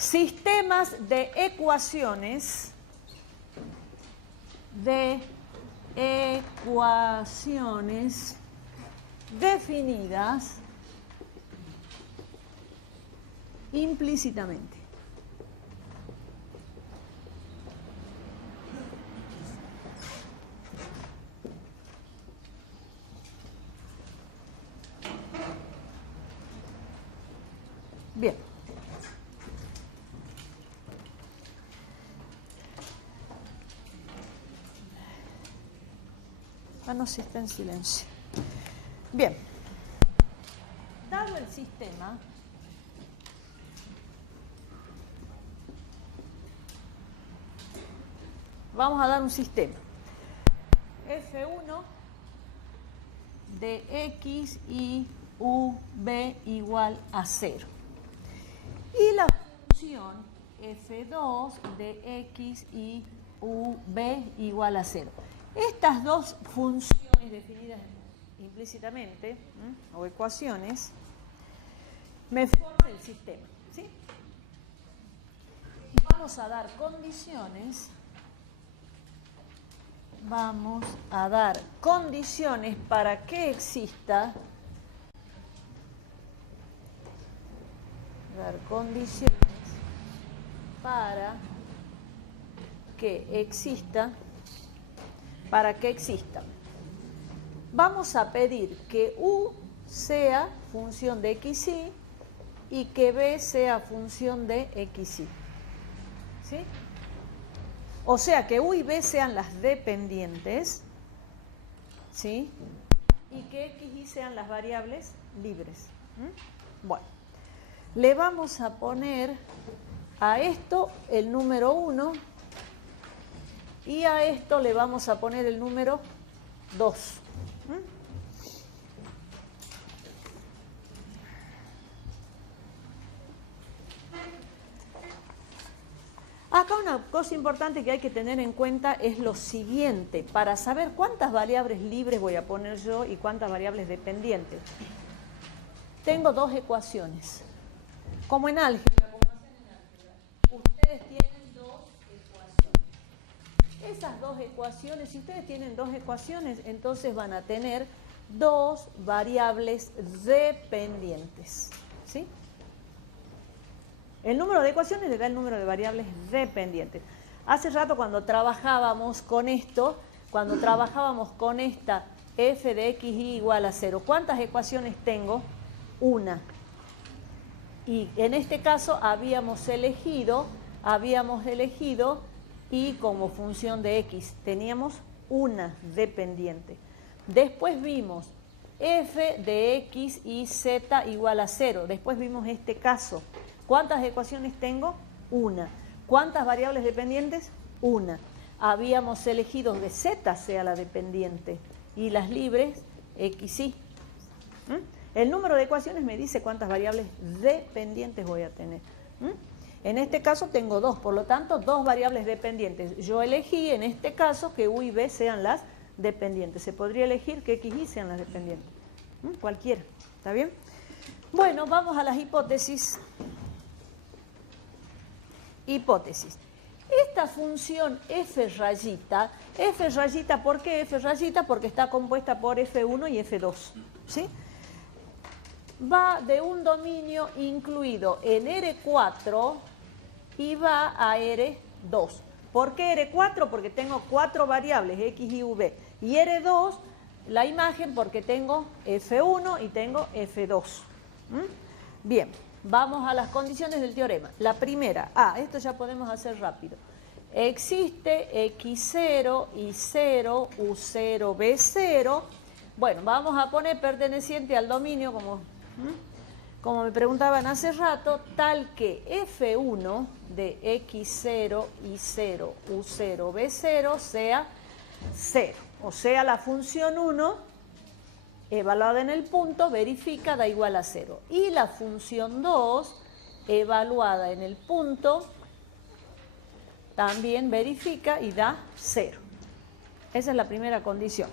Sistemas de ecuaciones definidas implícitamente. Bien. Ah, no, sí está en silencio. Bien. Dado el sistema, vamos a dar un sistema. F1 de X y UB igual a 0. Y la función F2 de X y UB igual a 0. Estas dos funciones definidas implícitamente, o ecuaciones, me forman el sistema, ¿sí? Vamos a dar condiciones. Vamos a dar condiciones para que exista. Dar condiciones para que exista. Vamos a pedir que U sea función de XY y que B sea función de XY. ¿Sí? O sea, que U y B sean las dependientes, ¿sí? Y que X y Y sean las variables libres. Bueno, le vamos a poner a esto el número 1 y a esto le vamos a poner el número 2. Acá una cosa importante que hay que tener en cuenta es lo siguiente, para saber cuántas variables libres voy a poner yo y cuántas variables dependientes. Tengo dos ecuaciones. Como en álgebra, ustedes tienen dos ecuaciones. Esas dos ecuaciones, si ustedes tienen dos ecuaciones, entonces van a tener dos variables dependientes. ¿Sí? El número de ecuaciones le da el número de variables dependientes. Hace rato cuando trabajábamos con esto, cuando trabajábamos con esta f de x y igual a 0, ¿cuántas ecuaciones tengo? Una. Y en este caso habíamos elegido y como función de x teníamos una dependiente. Después vimos f de x y z igual a 0. Después vimos este caso. ¿Cuántas ecuaciones tengo? Una. ¿Cuántas variables dependientes? Una. Habíamos elegido que z sea la dependiente y las libres x y. El número de ecuaciones me dice cuántas variables dependientes voy a tener. En este caso tengo dos, por lo tanto, dos variables dependientes. Yo elegí en este caso que u y b sean las dependientes. Se podría elegir que x y sean las dependientes. Cualquiera. ¿Está bien? Bueno, vamos a las hipótesis. Hipótesis. Esta función f rayita, ¿por qué f rayita? Porque está compuesta por f1 y f2, ¿sí? Va de un dominio incluido en R4 y va a R2. ¿Por qué R4? Porque tengo cuatro variables, x, y, v. Y R2, la imagen, porque tengo f1 y tengo f2. Bien. Vamos a las condiciones del teorema. La primera, esto ya podemos hacer rápido. Existe x0, y0, u0, b0. Bueno, vamos a poner perteneciente al dominio, como me preguntaban hace rato, tal que f1 de x0, y0, u0, b0 sea 0. O sea, la función 1 evaluada en el punto, verifica, da igual a 0. Y la función 2, evaluada en el punto, también verifica y da 0. Esa es la primera condición.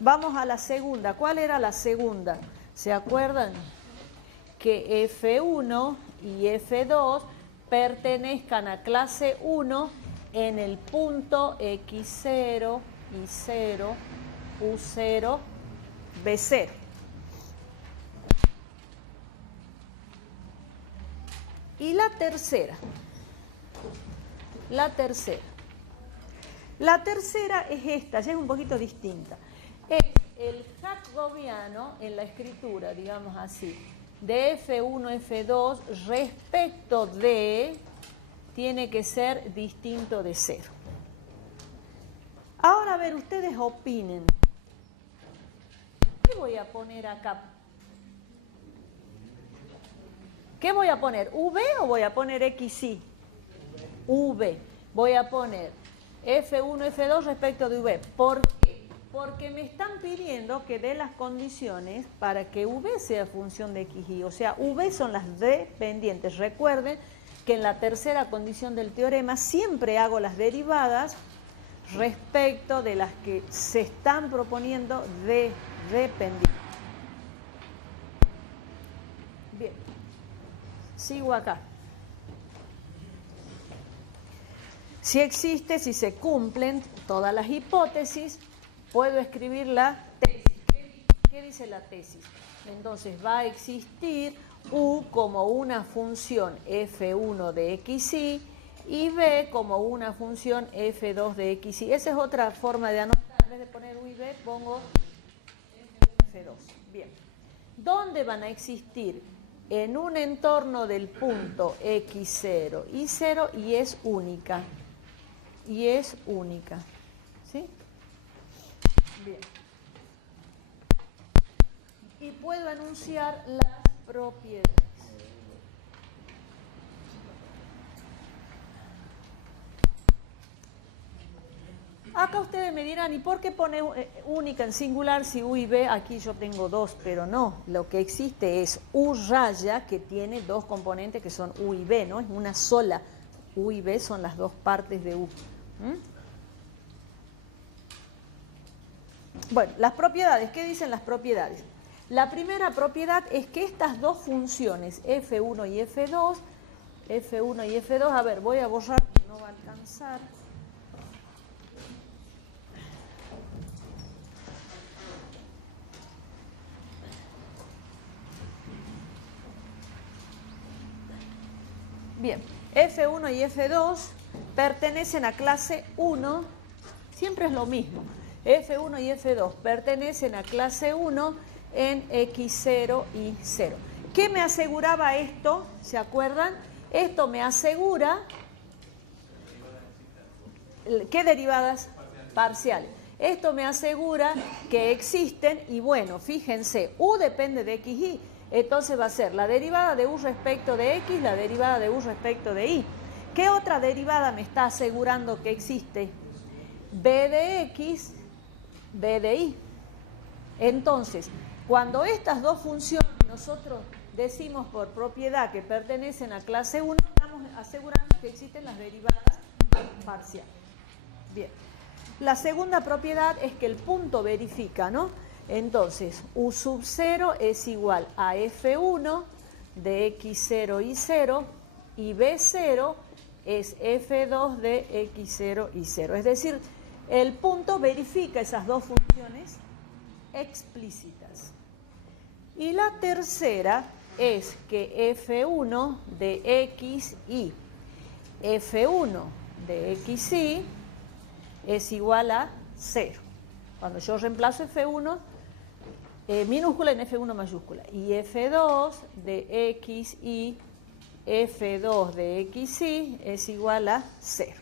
Vamos a la segunda. ¿Cuál era la segunda? ¿Se acuerdan? Que F1 y F2, pertenezcan a clase 1 en el punto X0, Y0, U0, B0. Y la tercera es esta, ya es un poquito distinta. Es el jacobiano en la escritura, digamos así, de F1, F2 respecto de, tiene que ser distinto de 0. Ahora, a ver, ustedes opinen. ¿Qué voy a poner acá? ¿Qué voy a poner? ¿V o voy a poner XY? V. Voy a poner F1, F2 respecto de V. ¿Por qué? Porque me están pidiendo que dé las condiciones para que V sea función de XY. O sea, V son las dependientes. Recuerden que en la tercera condición del teorema siempre hago las derivadas respecto de las que se están proponiendo de dependientes. Bien, sigo acá. Si existe, si se cumplen todas las hipótesis, puedo escribir la tesis. ¿Qué dice la tesis? Entonces va a existir U como una función F1 de XY y B como una función F2 de XY. Esa es otra forma de anotar. En vez de poner U y B, pongo F1, F2. Bien. ¿Dónde van a existir? En un entorno del punto X0 y 0 y es única. Y es única. ¿Sí? Bien. Y puedo anunciar las propiedades. Acá ustedes me dirán, ¿y por qué pone única en singular si U y B? Aquí yo tengo dos, pero no. Lo que existe es U raya que tiene dos componentes que son U y B, ¿no? Es una sola. U y B son las dos partes de U. Bueno, las propiedades, ¿qué dicen las propiedades? La primera propiedad es que estas dos funciones, F1 y F2, a ver, voy a borrar, no va a alcanzar. Bien, F1 y F2 pertenecen a clase 1, siempre es lo mismo. F1 y F2 pertenecen a clase 1 en X0 y 0. ¿Qué me aseguraba esto? ¿Se acuerdan? Esto me asegura... ¿Qué derivadas? Parciales. Esto me asegura que existen, y bueno, fíjense, U depende de XY, entonces va a ser la derivada de U respecto de X, la derivada de U respecto de Y. ¿Qué otra derivada me está asegurando que existe? B de X, B de Y. Entonces, cuando estas dos funciones nosotros decimos por propiedad que pertenecen a clase 1, estamos asegurando que existen las derivadas parciales. Bien. La segunda propiedad es que el punto verifica, ¿no? Entonces, U sub 0 es igual a F1 de X0 y 0 y B0 es F2 de X0 y 0. Es decir, el punto verifica esas dos funciones explícitas. Y la tercera es que F1 de XY, F1 de XY es igual a 0. Cuando yo reemplazo F1 minúscula en F1 mayúscula. Y F2 de XY, F2 de XY es igual a 0.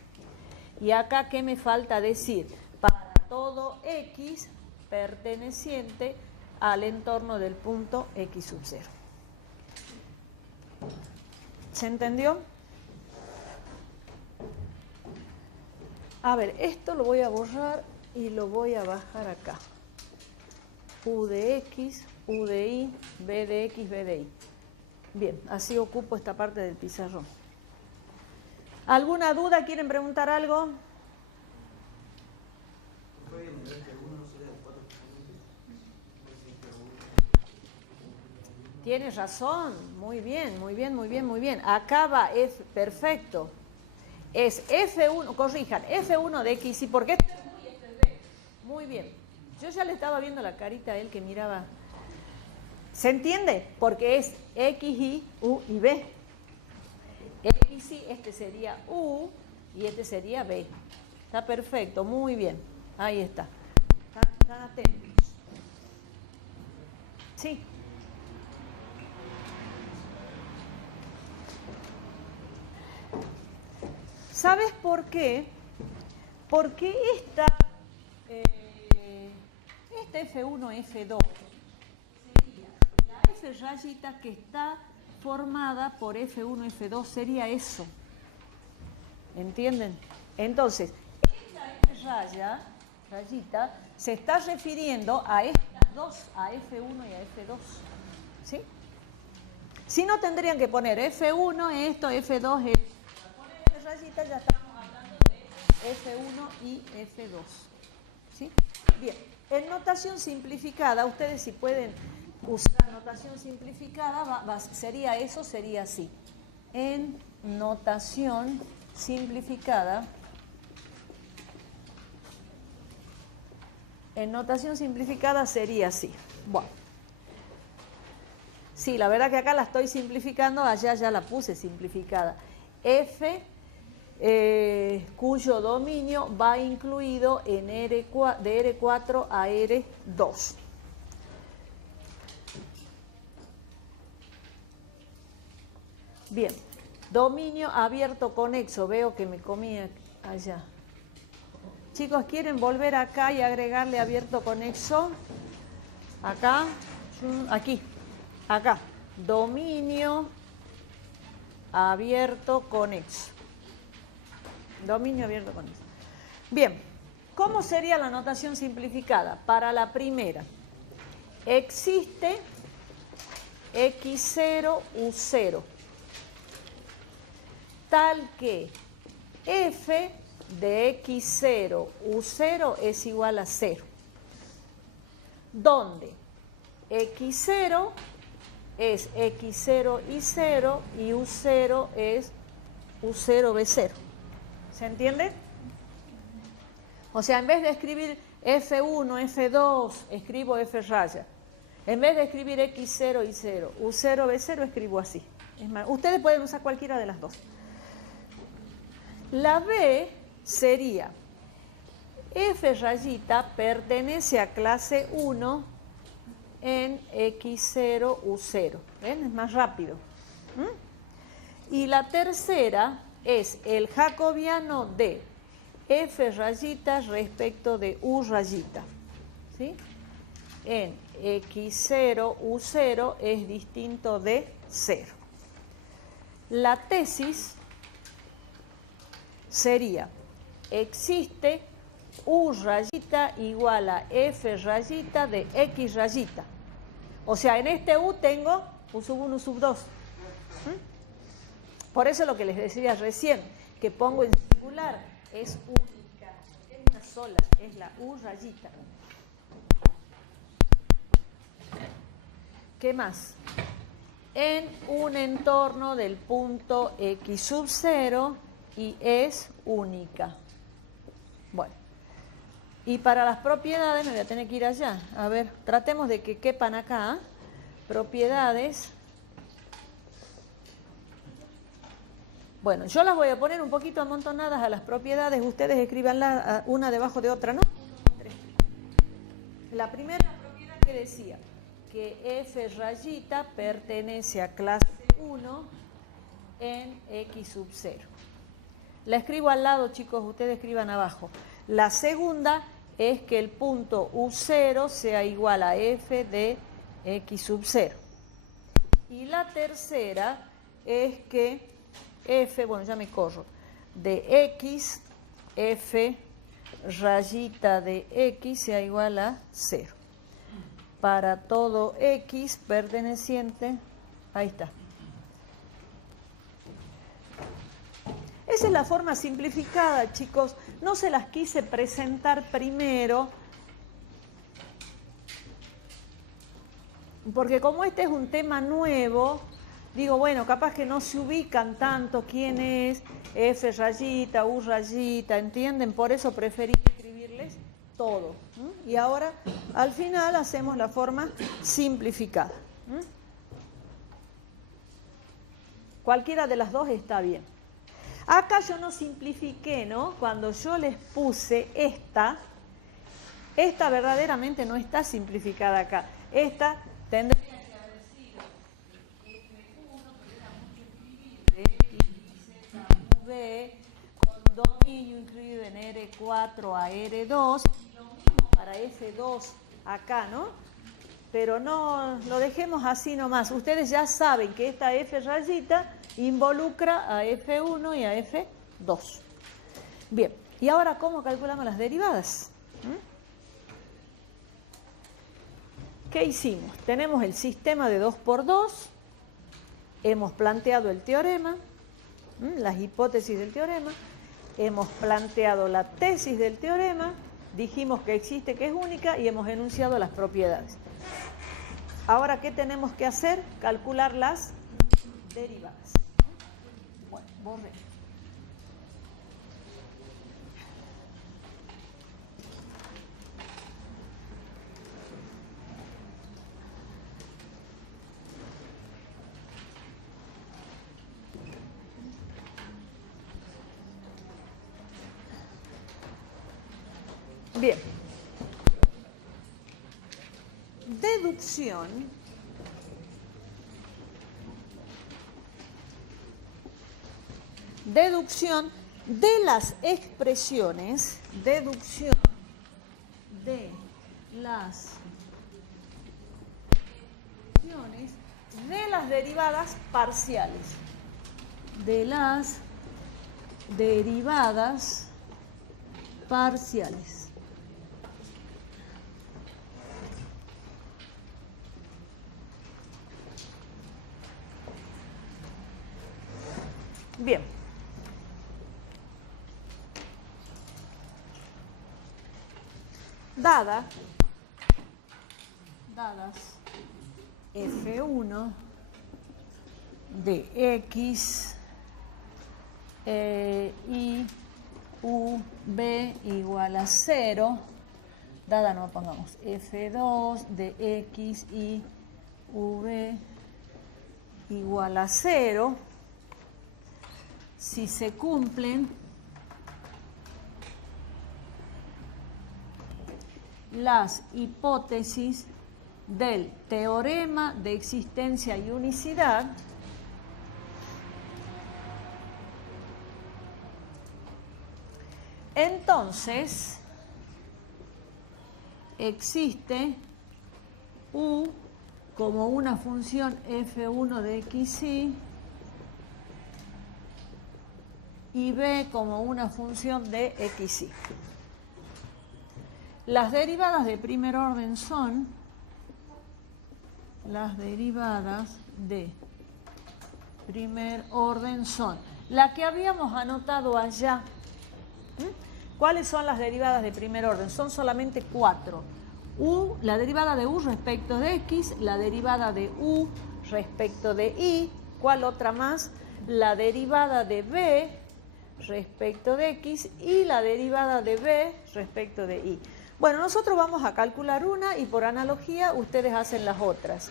Y acá, ¿qué me falta decir? Para todo X perteneciente al entorno del punto X sub 0. ¿Se entendió? A ver, esto lo voy a borrar y lo voy a bajar acá. U de X, U de Y, B de X, B de Y. Bien, así ocupo esta parte del pizarrón. ¿Alguna duda? ¿Quieren preguntar algo? Tienes razón, muy bien, muy bien, muy bien, muy bien. Acá va F, perfecto. Es F1, corrijan, F1 de X, y porque esto es muy F. Muy bien. Yo ya le estaba viendo la carita a él que miraba. ¿Se entiende? Porque es X, Y, U y B. X, Y, este sería U y este sería B. Está perfecto, muy bien. Ahí está. Están atentos. Sí. ¿Sabes por qué? Porque esta F1, F2 sería la F rayita que está formada por F1, F2, sería eso. ¿Entienden? Entonces, esta F rayita, se está refiriendo a estas dos, a F1 y a F2. ¿Sí? Si no, tendrían que poner F1, esto, F2, esto. Rayita, ya estamos hablando de F1 y F2. ¿Sí? Bien, en notación simplificada, ustedes si pueden usar notación simplificada, sería eso, sería así. En notación simplificada, sería así. Bueno. Sí, la verdad que acá la estoy simplificando, allá ya la puse simplificada. F cuyo dominio va incluido en de R4 a R2. Bien, dominio abierto conexo, veo que me comí allá. Chicos, ¿quieren volver acá y agregarle abierto conexo? Acá, aquí, acá, dominio abierto conexo. Dominio abierto con eso. Bien, ¿cómo sería la notación simplificada? Para la primera, existe X0, U0, tal que F de X0, U0 es igual a 0, donde X0 es X0, Y0 y U0 es U0, B0. ¿Se entiende? O sea, en vez de escribir F1, F2, escribo F raya. En vez de escribir X0, Y0, U0, B0, escribo así. Es más, ustedes pueden usar cualquiera de las dos. La B sería F rayita pertenece a clase 1 en X0, U0. ¿Ven? Es más rápido. Y la tercera es el jacobiano de F rayita respecto de U rayita. ¿Sí? En X0, U0 es distinto de 0. La tesis sería, existe U rayita igual a F rayita de X rayita. O sea, en este U tengo U sub 1, U sub 2. Por eso lo que les decía recién, que pongo en singular, es única, es una sola, es la U rayita. ¿Qué más? En un entorno del punto X sub 0 y es única. Bueno, y para las propiedades, me voy a tener que ir allá. A ver, tratemos de que quepan acá. Propiedades. Bueno, yo las voy a poner un poquito amontonadas a las propiedades. Ustedes escríbanlas una debajo de otra, ¿no? La primera propiedad que decía que F rayita pertenece a clase 1 en X sub 0. La escribo al lado, chicos, ustedes escriban abajo. La segunda es que el punto U0 sea igual a F de X sub 0. Y la tercera es que F, bueno, ya me corro, de X, F rayita de X sea igual a 0. Para todo X perteneciente, ahí está. Esa es la forma simplificada, chicos. No se las quise presentar primero. porque como este es un tema nuevo, digo, bueno, capaz que no se ubican tanto quién es F rayita, U rayita, ¿entienden? Por eso preferí escribirles todo. Y ahora, al final, hacemos la forma simplificada. Cualquiera de las dos está bien. Acá yo no simplifiqué, ¿no? Cuando yo les puse esta verdaderamente no está simplificada acá. Esta tendría que haber sido F1, pero era mucho escribir de X, Y, Z, V, con dominio incluido en R4 a R2, y lo mismo para F2 acá, ¿no? Pero no lo dejemos así nomás. Ustedes ya saben que esta F rayita involucra a F1 y a F2. Bien, y ahora, ¿cómo calculamos las derivadas? ¿Qué hicimos? Tenemos el sistema de 2 por 2, hemos planteado el teorema, las hipótesis del teorema, hemos planteado la tesis del teorema, dijimos que existe, que es única, y hemos enunciado las propiedades. Ahora, ¿qué tenemos que hacer? Calcular las derivadas. Bueno, borré. Bien. Deducción de las expresiones, deducción de las expresiones de las derivadas parciales, de las derivadas parciales. Bien. Dadas F1 de X y U, B igual a 0, dada no pongamos F2 de X y V igual a 0, si se cumplen las hipótesis del teorema de existencia y unicidad, entonces existe U como una función F1 de XY y B como una función de XY. Las derivadas de primer orden son las la que habíamos anotado allá. ¿Cuáles son las derivadas de primer orden? Son solamente 4. La derivada de U respecto de X, la derivada de U respecto de Y, ¿cuál otra más? La derivada de B respecto de X y la derivada de B respecto de Y. Bueno, nosotros vamos a calcular una y por analogía ustedes hacen las otras.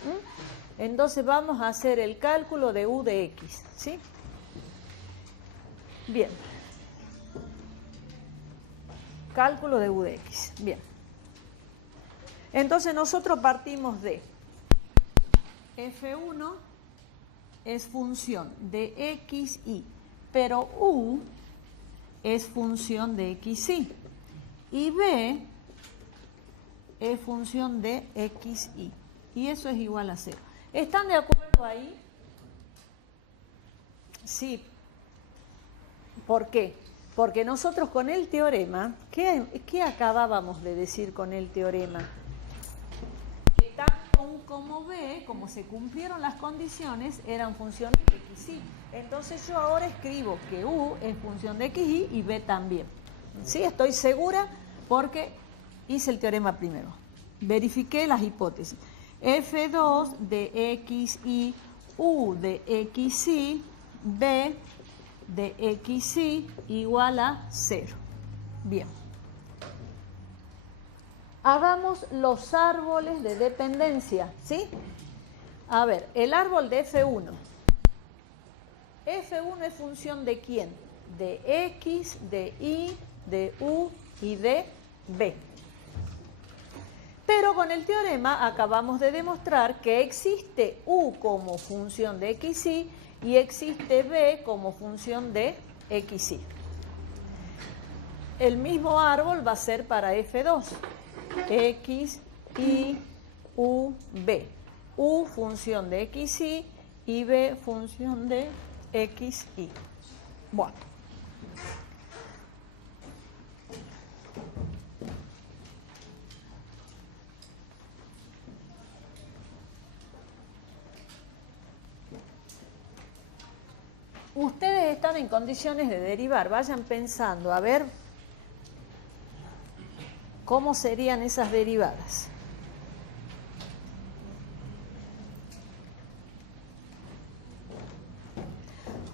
Entonces vamos a hacer el cálculo de U de X, ¿sí? Bien. Cálculo de U de X. Bien. Entonces nosotros partimos de F1 es función de XY, pero U es función de XY y B es función de XY y eso es igual a 0. ¿Están de acuerdo ahí? Sí. ¿Por qué? Porque nosotros con el teorema, ¿qué acabábamos de decir con el teorema? Que tanto U como B, como se cumplieron las condiciones, eran funciones de XY. Entonces yo ahora escribo que U es función de XY y B también. ¿Sí? Estoy segura porque hice el teorema primero. Verifiqué las hipótesis. F2 de xy, u de xy, b de xy igual a 0. Bien. Hagamos los árboles de dependencia, ¿sí? A ver, el árbol de F1. F1 es función de quién? De X, de Y, de U y de B. Pero con el teorema acabamos de demostrar que existe U como función de XY y existe B como función de XY. El mismo árbol va a ser para F2. X, Y, U, B. U función de XY y B función de XY. Bueno. Ustedes están en condiciones de derivar. Vayan pensando, a ver cómo serían esas derivadas.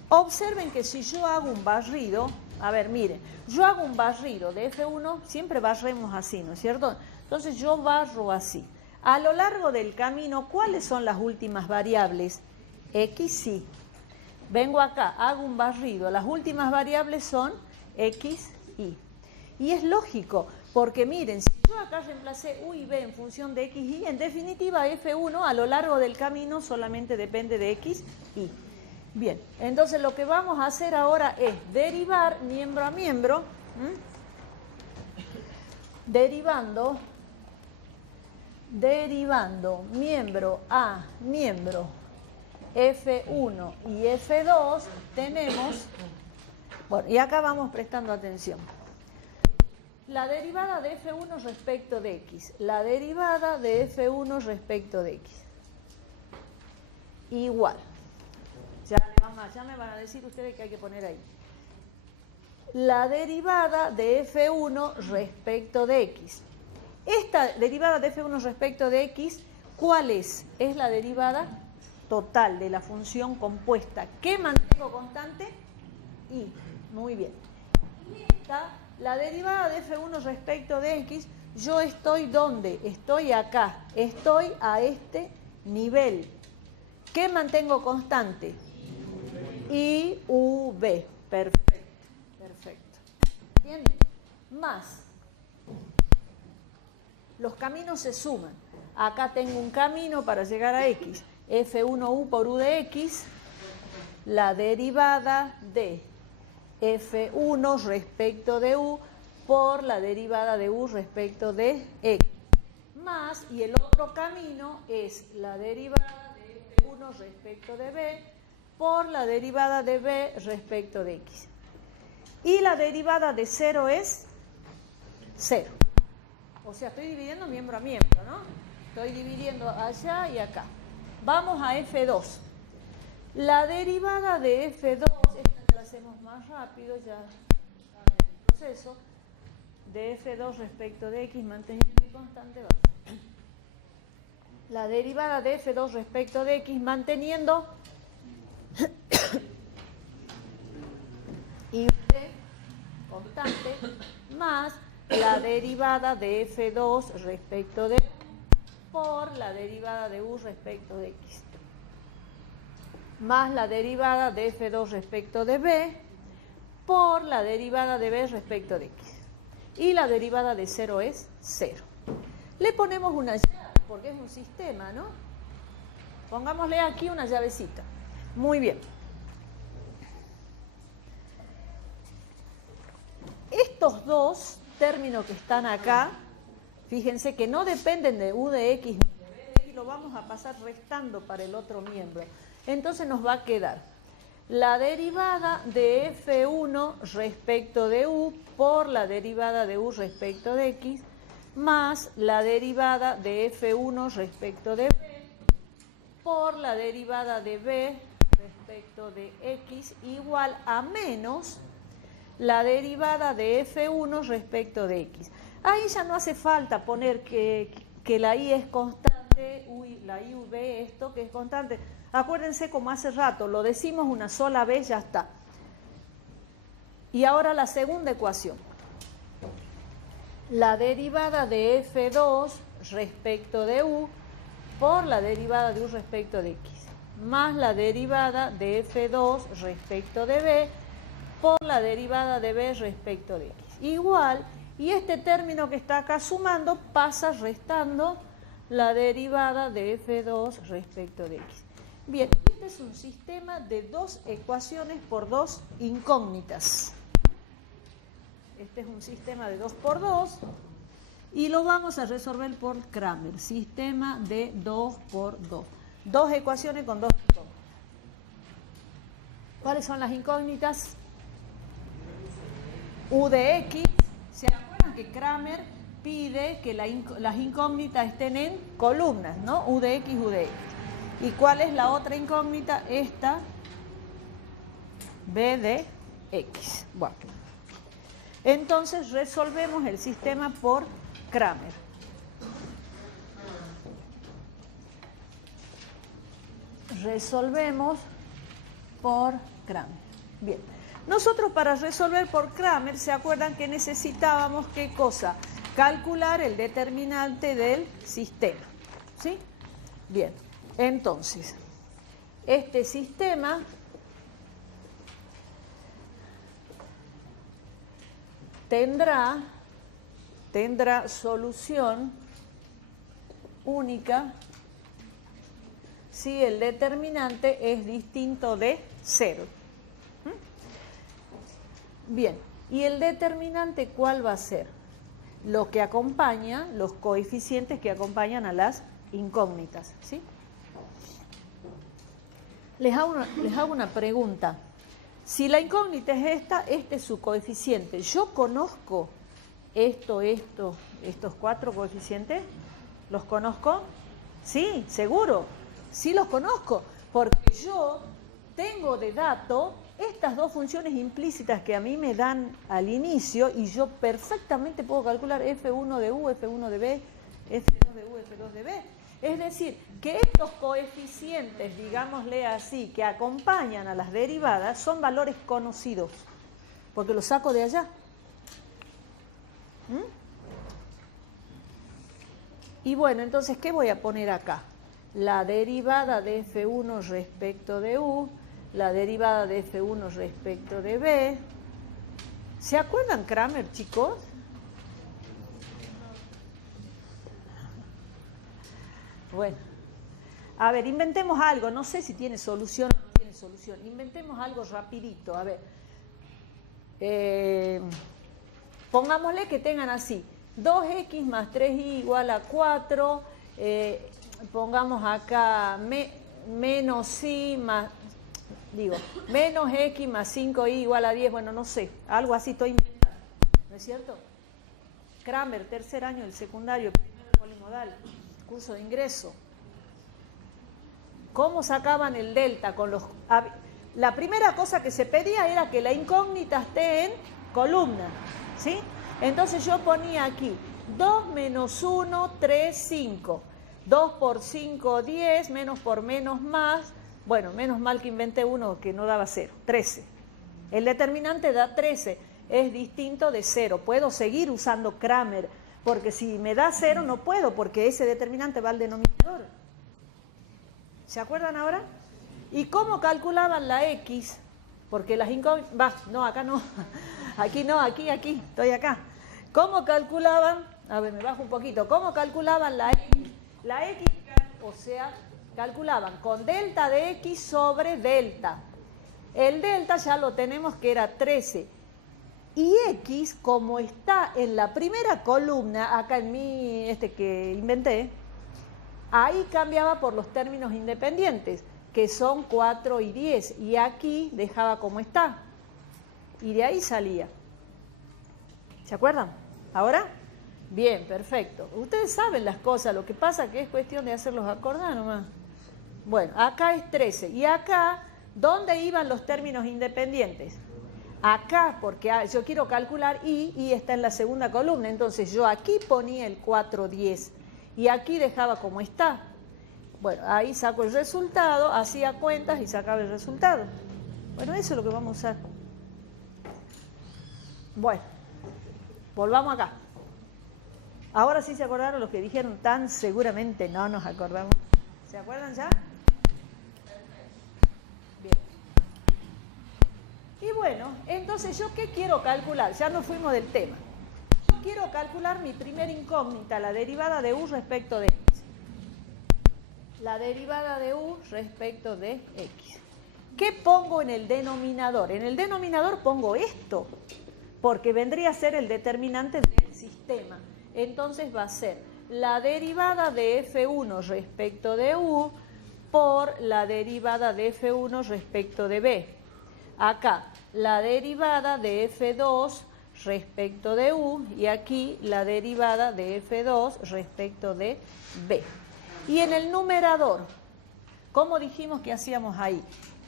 Observen que si yo hago un barrido, a ver, miren, yo hago un barrido de F1, siempre barremos así, ¿no es cierto? Entonces yo barro así. A lo largo del camino, ¿cuáles son las últimas variables? X, Y. Vengo acá, hago un barrido, las últimas variables son X, Y. Y es lógico, porque miren, si yo acá reemplacé U y B en función de X, Y, en definitiva F1 a lo largo del camino solamente depende de X, Y. Bien, entonces lo que vamos a hacer ahora es derivar miembro a miembro, derivando miembro a miembro, F1 y F2, tenemos, bueno, y acá vamos prestando atención. La derivada de F1 respecto de X, la derivada de F1 respecto de X, igual. Ya me van a decir ustedes que hay que poner ahí. La derivada de F1 respecto de X. Esta derivada de F1 respecto de X, ¿cuál es? Es la derivada total de la función compuesta. ¿Qué mantengo constante? Y. Muy bien. Y esta, la derivada de F1 respecto de X, yo estoy ¿dónde? Estoy acá. Estoy a este nivel. ¿Qué mantengo constante? I, U, B. Perfecto. Perfecto. ¿Entienden? Más. Los caminos se suman. Acá tengo un camino para llegar a X. F1U por U de X. La derivada de F1 respecto de U por la derivada de U respecto de X. Más, y el otro camino es la derivada de F1 respecto de B por la derivada de B respecto de X. Y la derivada de 0 es 0. O sea, estoy dividiendo miembro a miembro, ¿no? Estoy dividiendo allá y acá. Vamos a F2. La derivada de F2, esta la hacemos más rápido, ya saben el proceso, de F2 respecto de X manteniendo mi constante base. La derivada de F2 respecto de X manteniendo y constante más la derivada de F2 respecto de por la derivada de U respecto de X más la derivada de F2 respecto de B por la derivada de B respecto de X. Y la derivada de 0 es 0. Le ponemos una llave porque es un sistema, ¿no? Pongámosle aquí una llavecita. Muy bien. Estos dos términos que están acá, fíjense que no dependen de U de X ni de B de X, lo vamos a pasar restando para el otro miembro. Entonces nos va a quedar la derivada de F1 respecto de U por la derivada de U respecto de X más la derivada de F1 respecto de B por la derivada de B respecto de X igual a menos la derivada de F1 respecto de X. Ahí ya no hace falta poner que la Y es constante constante, la I, U, B, esto que es constante. Acuérdense como hace rato, lo decimos una sola vez, ya está. Y ahora la segunda ecuación. La derivada de F2 respecto de U por la derivada de U respecto de X, más la derivada de F2 respecto de B por la derivada de B respecto de X. Igual, y este término que está acá sumando pasa restando la derivada de F2 respecto de X. Bien, este es un sistema de dos ecuaciones por dos incógnitas. Este es un sistema de 2 por 2 y lo vamos a resolver por Cramer. Sistema de 2 por 2. Dos ecuaciones con dos incógnitas. ¿Cuáles son las incógnitas? U de X. ¿Se acuerdan que Cramer pide que las incógnitas estén en columnas, ¿no? U de X, U de X. ¿Y cuál es la otra incógnita? Esta, B de X. Bueno. Entonces resolvemos el sistema por Cramer. Resolvemos por Cramer. Bien. Nosotros para resolver por Cramer, ¿se acuerdan que necesitábamos qué cosa? Calcular el determinante del sistema. ¿Sí? Bien. Entonces, este sistema tendrá solución única si el determinante es distinto de 0. Bien, ¿y el determinante cuál va a ser? Lo que acompaña, los coeficientes que acompañan a las incógnitas, ¿sí? Les hago una pregunta. Si la incógnita es esta, este es su coeficiente. ¿Yo conozco estos 4 coeficientes? ¿Los conozco? Sí, seguro. Sí los conozco, porque yo tengo de dato estas dos funciones implícitas que a mí me dan al inicio y yo perfectamente puedo calcular F1 de U, F1 de B, F2 de U, F2 de B. Es decir, que estos coeficientes, digámosle así, que acompañan a las derivadas, son valores conocidos, porque los saco de allá. Y bueno, entonces, ¿qué voy a poner acá? La derivada de F1 respecto de U, la derivada de F1 respecto de B. ¿Se acuerdan Cramer, chicos? Bueno, a ver, inventemos algo, no sé si tiene solución o no tiene solución, inventemos algo rapidito, a ver. Pongámosle que tengan así, 2x más 3y igual a 4, pongamos acá menos y más, menos x más 5y igual a 10, bueno, no sé, algo así estoy inventando, ¿no es cierto? Cramer, tercer año del secundario, primero polimodal. Curso de ingreso. ¿Cómo sacaban el delta? La primera cosa que se pedía era que la incógnita esté en columna, ¿sí? Entonces yo ponía aquí 2 menos 1, 3, 5. 2 por 5, 10, menos por menos más. Bueno, menos mal que inventé uno que no daba 0, 13. El determinante da 13, es distinto de 0. Puedo seguir usando Cramer, porque si me da 0 no puedo, porque ese determinante va al denominador. ¿Se acuerdan ahora? ¿Y cómo calculaban la X? Porque las incógnitas... no, acá no. Aquí no, aquí, estoy acá. ¿Cómo calculaban? A ver, me bajo un poquito. ¿Cómo calculaban la X? La X, o sea, calculaban con delta de X sobre delta. El delta ya lo tenemos que era 13. Y X, como está en la primera columna, acá en mi, que inventé, ahí cambiaba por los términos independientes, que son 4 y 10. Y aquí dejaba como está. Y de ahí salía. ¿Se acuerdan? ¿Ahora? Bien, perfecto. Ustedes saben las cosas, lo que pasa que es cuestión de hacerlos acordar nomás. Bueno, acá es 13. Y acá, ¿dónde iban los términos independientes? Acá, porque yo quiero calcular y está en la segunda columna, entonces yo aquí ponía el 4, 10 y aquí dejaba como está. Bueno, ahí saco el resultado, hacía cuentas y sacaba el resultado. Bueno, eso es lo que vamos a usar. Bueno, volvamos acá. Ahora sí se acordaron los que dijeron tan seguramente no nos acordamos. ¿Se acuerdan ya? Bien. Y bueno, entonces yo ¿qué quiero calcular? Ya nos fuimos del tema. Yo quiero calcular mi primera incógnita, la derivada de u respecto de x. La derivada de u respecto de x. ¿Qué pongo en el denominador? En el denominador pongo esto, porque vendría a ser el determinante del sistema. Entonces va a ser la derivada de f1 respecto de u por la derivada de f1 respecto de b. Acá, la derivada de f2 respecto de u y aquí la derivada de f2 respecto de b. Y en el numerador, ¿cómo dijimos que hacíamos ahí?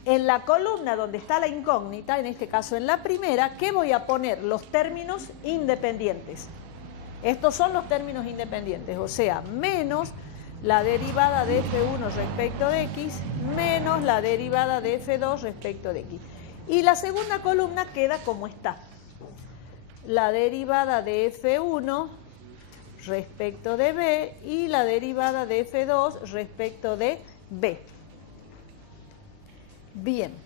En la columna donde está la incógnita, en este caso en la primera, ¿qué voy a poner? Los términos independientes. Estos son los términos independientes, o sea, menos la derivada de f1 respecto de x, menos la derivada de f2 respecto de x. Y la segunda columna queda como está. La derivada de f1 respecto de b y la derivada de f2 respecto de b. Bien.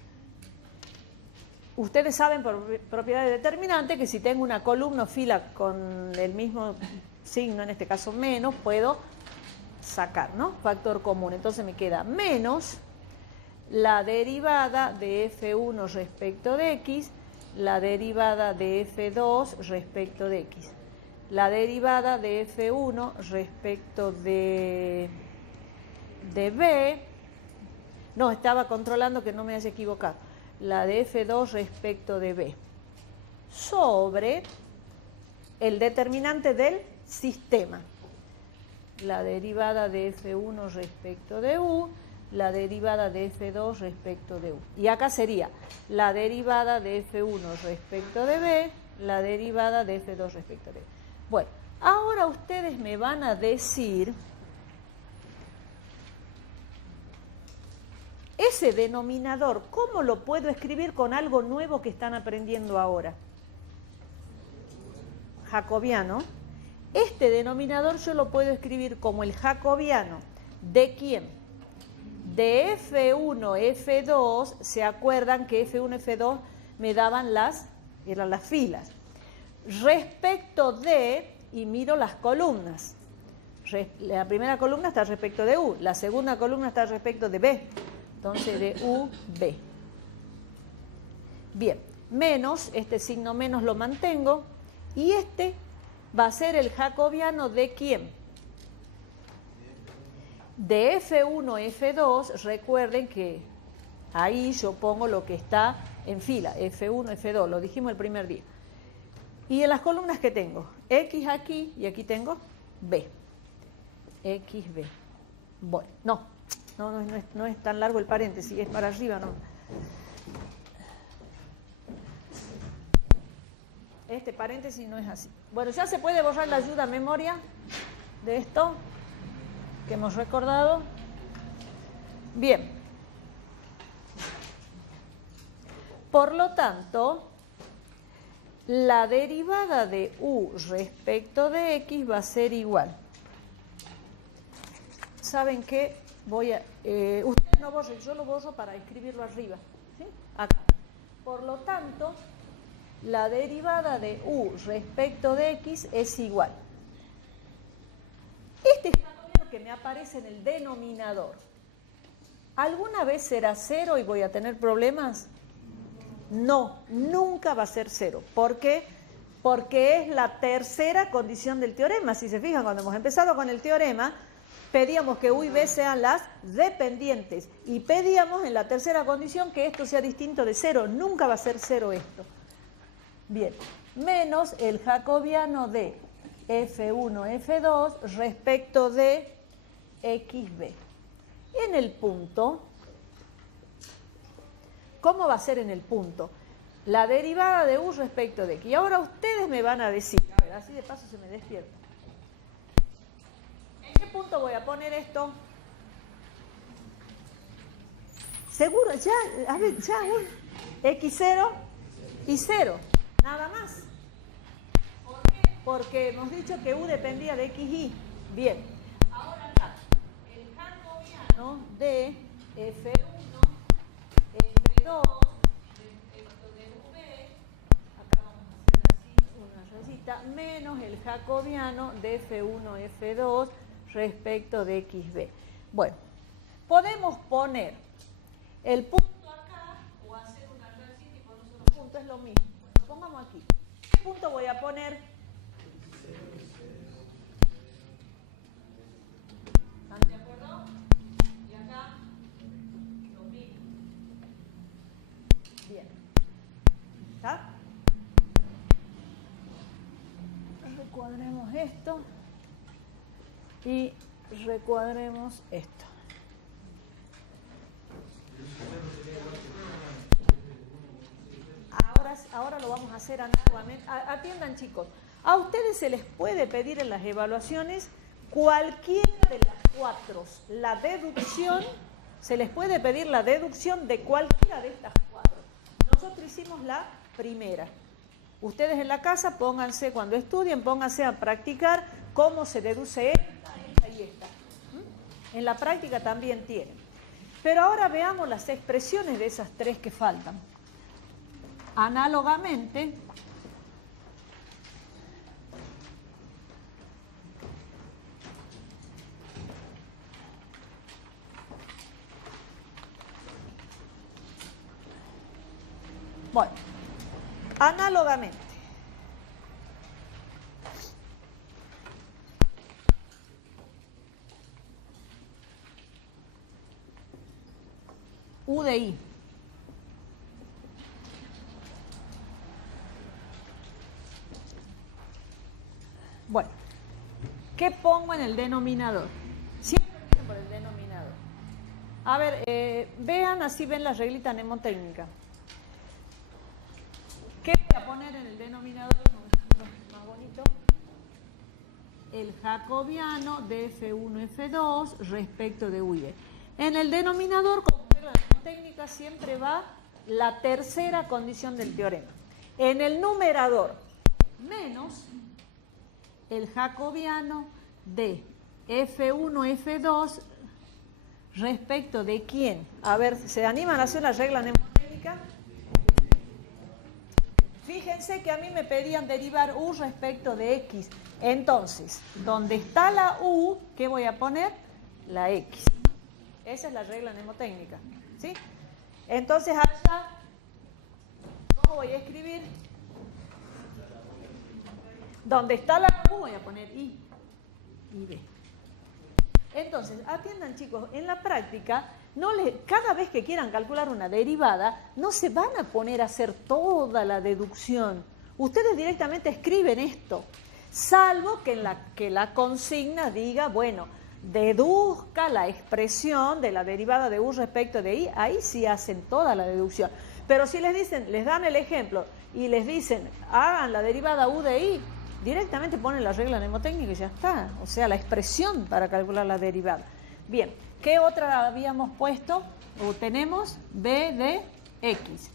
Ustedes saben por propiedad de determinante que si tengo una columna o fila con el mismo signo, en este caso menos, puedo sacar, ¿no? Factor común. Entonces me queda menos la derivada de f1 respecto de x, la derivada de f2 respecto de x. La derivada de f1 respecto de b, no, estaba controlando que no me haya equivocado, la de f2 respecto de b, sobre el determinante del sistema, la derivada de f1 respecto de u, la derivada de f2 respecto de u. Y acá sería la derivada de f1 respecto de b, la derivada de f2 respecto de b. Bueno, ahora ustedes me van a decir ese denominador, ¿cómo lo puedo escribir con algo nuevo que están aprendiendo ahora? Jacobiano. Este denominador yo lo puedo escribir como el jacobiano. ¿De quién? De F1, F2, ¿se acuerdan que F1, F2 me daban eran las filas? Respecto de, y miro las columnas. La primera columna está respecto de U, la segunda columna está respecto de B. Entonces de U, B. Bien, menos, este signo menos lo mantengo, y este va a ser el jacobiano de ¿quién? De F1, F2, recuerden que ahí yo pongo lo que está en fila, F1, F2, lo dijimos el primer día. Y en las columnas que tengo, X aquí y aquí tengo B. X, B. Bueno, no es tan largo el paréntesis, es para arriba, no. Este paréntesis no es así. Bueno, ya se puede borrar la ayuda a memoria de esto que hemos recordado. Bien. Por lo tanto, la derivada de u respecto de x va a ser igual. ¿Saben qué? Ustedes no borren, yo lo borro para escribirlo arriba. ¿Sí? Acá. Por lo tanto, la derivada de u respecto de x es igual. Este es lo que me aparece en el denominador. ¿Alguna vez será 0 y voy a tener problemas? No, nunca va a ser 0. ¿Por qué? Porque es la tercera condición del teorema. Si se fijan, cuando hemos empezado con el teorema, pedíamos que u y b sean las dependientes. Y pedíamos en la tercera condición que esto sea distinto de 0. Nunca va a ser 0 esto. Bien, menos el jacobiano de F1, F2 respecto de XB. En el punto, ¿cómo va a ser en el punto? La derivada de u respecto de x. Y ahora ustedes me van a decir, a ver, así de paso se me despierta. qué punto voy a poner esto? Seguro, ya, a ver, ya, x0 y 0, nada más. ¿Por qué? Porque hemos dicho que u dependía de x, y. Bien, ahora acá, el jacobiano de f1, f2, respecto de v, acá vamos a hacer así una rayita, menos el jacobiano de f1, f2, respecto de xb. Bueno, podemos poner el punto acá o hacer una rayita y poner un solo punto, es lo mismo. Bueno, pongamos aquí. ¿Qué punto voy a poner? ¿Están de acuerdo? Y acá lo mismo. Bien. ¿Está? Recuadremos esto y recuadremos esto. Ahora lo vamos a hacer análogamente. Atiendan, chicos. A ustedes se les puede pedir en las evaluaciones cualquiera de las cuatro. La deducción, se les puede pedir la deducción de cualquiera de estas cuatro. Nosotros hicimos la primera. Ustedes en la casa pónganse, cuando estudien, pónganse a practicar cómo se deduce esta y esta. En la práctica también tienen. Pero ahora veamos las expresiones de esas tres que faltan. Análogamente, bueno, análogamente, U de I. Bueno, ¿qué pongo en el denominador? Siempre miren por el denominador. A ver, vean, así ven la reglita mnemotécnica. ¿Qué voy a poner en el denominador? Más bonito. El jacobiano de F1, F2 respecto de U y B. En el denominador, como regla mnemotécnica, siempre va la tercera condición del teorema. En el numerador, menos el jacobiano de F1, F2 respecto de quién. A ver, ¿se animan a hacer la regla mnemotécnica? Fíjense que a mí me pedían derivar U respecto de X. Entonces, donde está la U, ¿qué voy a poner? La X. Esa es la regla mnemotécnica, ¿sí? Entonces, allá, ¿cómo voy a escribir? Donde está la U voy a poner I y B. Entonces, atiendan, chicos, en la práctica, cada vez que quieran calcular una derivada, no se van a poner a hacer toda la deducción. Ustedes directamente escriben esto, salvo que la consigna diga, bueno, deduzca la expresión de la derivada de U respecto de I, ahí sí hacen toda la deducción. Pero si les dicen, les dan el ejemplo y les dicen, hagan la derivada U de I, directamente ponen la regla mnemotécnica y ya está. O sea, la expresión para calcular la derivada. Bien, ¿qué otra habíamos puesto? O tenemos B de X.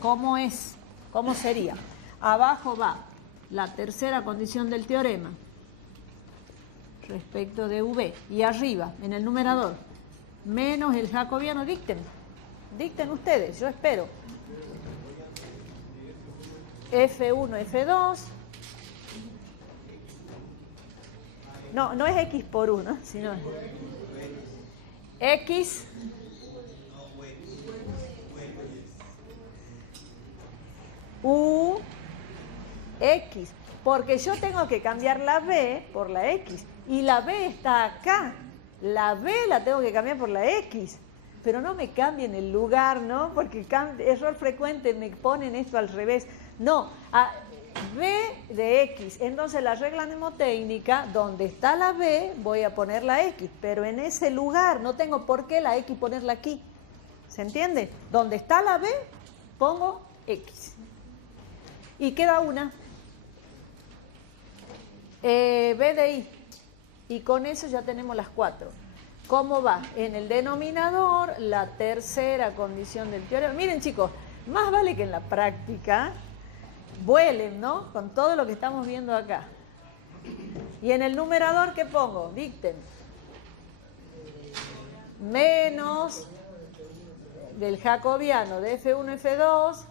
¿Cómo es? ¿Cómo sería? Abajo va la tercera condición del teorema respecto de V. Y arriba, en el numerador, menos el jacobiano. Dicten ustedes, yo espero. F1, F2. No es X por 1, sino X U X, porque yo tengo que cambiar la B por la X y la B está acá, la B la tengo que cambiar por la X, pero no me cambien el lugar, ¿no? Porque error frecuente, me ponen esto al revés. No, B de X, entonces la regla mnemotécnica, donde está la B, voy a poner la X, pero en ese lugar, no tengo por qué la X ponerla aquí, ¿se entiende? Donde está la B, pongo X. Y queda una, B de I, y con eso ya tenemos las 4. ¿Cómo va? En el denominador, la tercera condición del teorema. Miren, chicos, más vale que en la práctica vuelen, ¿no? Con todo lo que estamos viendo acá. Y en el numerador, ¿qué pongo? Dicten. Menos del jacobiano de F1, F2,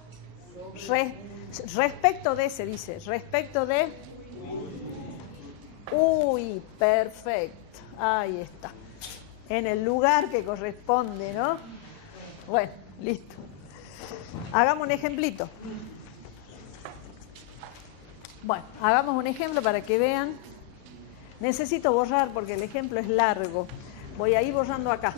respecto de, se dice, respecto de... Uy, perfecto. Ahí está. En el lugar que corresponde, ¿no? Bueno, listo. Hagamos un ejemplito. Bueno, hagamos un ejemplo para que vean. Necesito borrar porque el ejemplo es largo. Voy a ir borrando acá.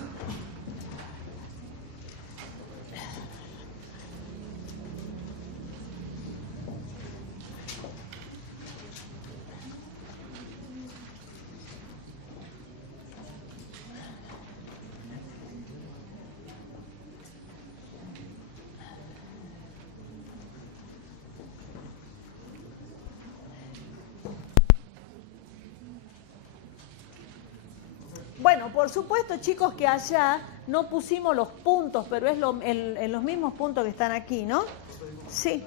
Bueno, por supuesto, chicos, que allá no pusimos los puntos, pero es en los mismos puntos que están aquí, ¿no? Sí.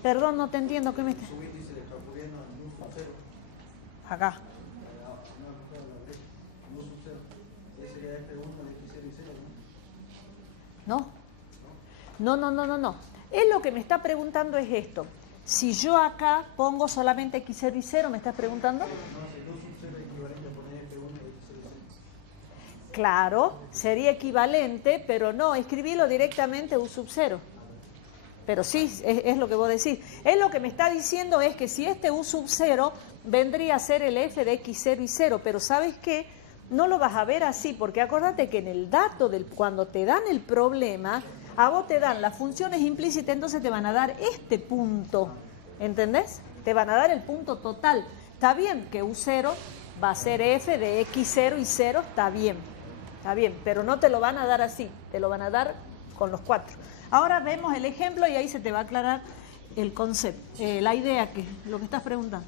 Perdón, no te entiendo. ¿Qué me estás...? Acá. ¿No? No. Él lo que me está preguntando es esto. Si yo acá pongo solamente x0 y 0, ¿me estás preguntando? Claro, sería equivalente, pero no, escribirlo directamente u sub 0. Pero sí, es lo que vos decís. Él lo que me está diciendo es que si este u sub 0 vendría a ser el f de x0 y 0, pero ¿sabes qué? No lo vas a ver así, porque acuérdate que en el dato, cuando te dan el problema, a vos te dan las funciones implícitas, entonces te van a dar este punto, ¿entendés? Te van a dar el punto total. Está bien que u0 va a ser f de x0 y 0, está bien, pero no te lo van a dar así, te lo van a dar con los 4. Ahora vemos el ejemplo y ahí se te va a aclarar el concepto, la idea, lo que estás preguntando.